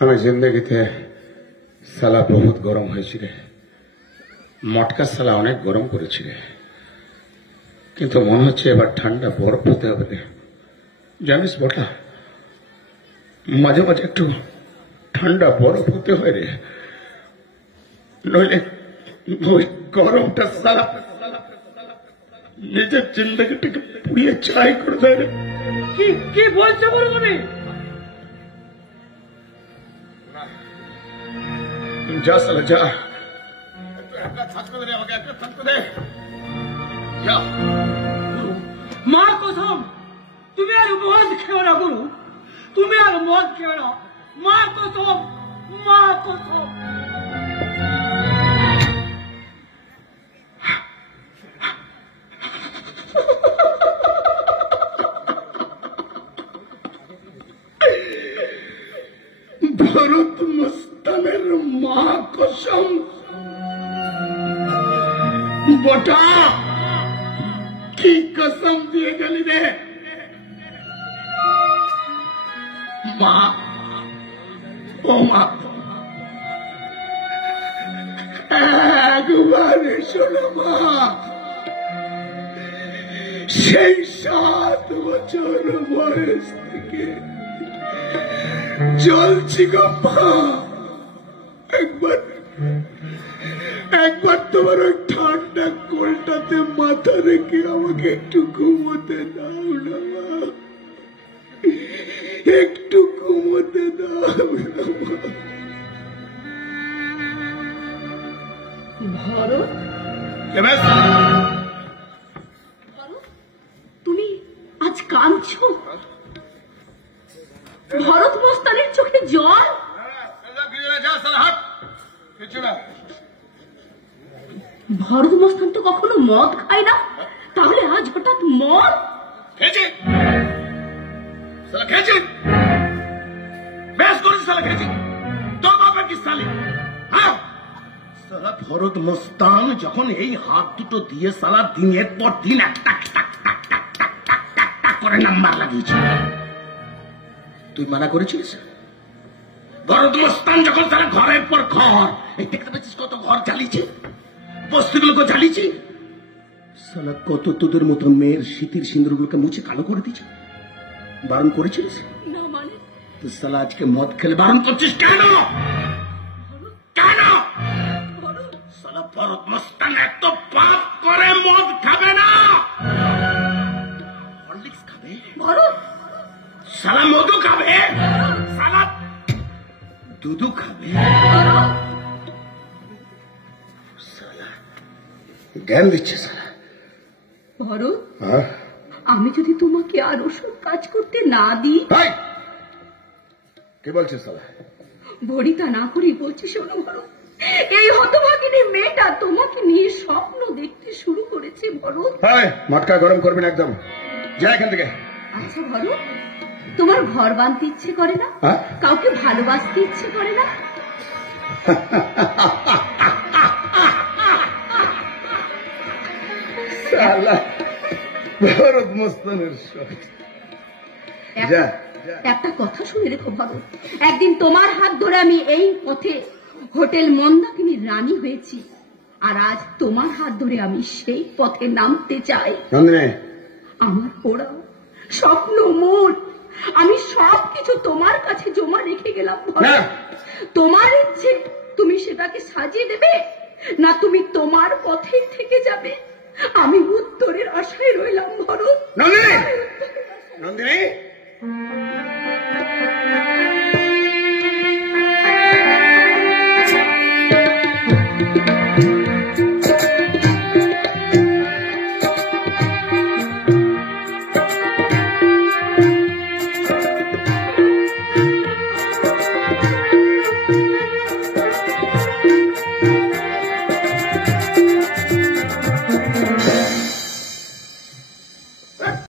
আমার জিন্দগিতে সালা বহুত গরম হয়েছিল। মটকা সালা অনেক গরম করেছিল, কিন্তু মনে হচ্ছে এবার ঠান্ডা বরফ হতে হবে। জানিস বটা, মাঝে মাঝে একটু ঠান্ডা বরফ হতে হয় রে, নইলে ওই গরমটা সালা নিজের জিন্দগিটাকে পুড়িয়ে ছাই করে দেয় রে। কি বলছে বলবো নি? যা সালা যা, একটা থাকতে দে আমাকে, একটা থাকতে দে। মা কসম, তুমি আর মদ খেও না গুরু, তুমি আর মদ খেও না। মা কসম, মা কসম। ভারত মস্তানের মা কসম। বটা কি কসম দিয়ে গেলি রে মা? ও মা, একবার এসো না মা। সেই 7 বছর বয়স থেকে চলছি গো মা। একবার তোমার ওই ঠান্ডা কোলটাতে মাথা রেখে আমাকে একটু ঘুমোতে দাও না মা, একটু ঘুমোতে দাও না মা। ভারত, তুমি আজ কাঁদছো? ভরত মস্তানের চোখে জল? ভরত মস্তান তো কখনো মদ খায় না, তাহলে আজ হঠাৎ মদ? খেয়েছি খেয়েছি, বেশ করেছি সালা, খেয়েছি। তোর বাপের কি সালি? হ্যাঁ সালা ভরত মস্তান যখন এই হাত দুটো দিয়ে সালা দিনের পর দিন একটা করে নাম্বার লাগিয়েছে, তুই মানা করেছিলিস? ভরত মস্তান যখন তারা ঘরের পর ঘর, এই দেখতে পাচ্ছিস কত ঘর জ্বালিয়েছে, বস্তিগুলোকে জ্বালিয়েছে সালা, কত তোদের মতো মেয়ের শীতের সিন্দুরগুলোকে মুছে কালো করে দিচ্ছে। বারণ করেছিলিস না? মানে তো সালা আজকে মদ খেলে বারণ করছিস কেন? কেন সালা ভরত মস্তান এত পাপ করে মদ খাবে না, হরলিক্স খাবে, ভরত সালা মধু খাবে, সালা দুধু খাবে, সালা জ্ঞান দিচ্ছে সালা। ভরত, আমি যদি তোমাকে আর ওসব কাজ করতে না দিই? কে বলছে সালা? ভরিতা না করি বলছি। শোনো ভরত, এই হতভাগিনী মেয়েটা তোমাকে নিয়ে স্বপ্ন দেখতে শুরু করেছে। ভরত, মটকা গরম করবে না একদম, যা এখান থেকে। আচ্ছা ভরত, তোমার ঘর বাঁধতে ইচ্ছে করে না? কাউকে ভালোবাসতে ইচ্ছে করে না? সালা ভরত মস্তানের একটা কথা শুনে রেখো ভরত, একদিন তোমার হাত ধরে আমি এই পথে হোটেল মন্দাকিনীর রানী হয়েছি, আর আজ তোমার হাত ধরে আমি সেই পথে নামতে চাই। আমার পোড়া স্বপ্ন মোট আমি সবকিছু তোমার কাছে জমা রেখে গেলাম। তোমার ইচ্ছে তুমি সেটাকে সাজিয়ে দেবে, না তুমি তোমার পথে থেকে যাবে? আমি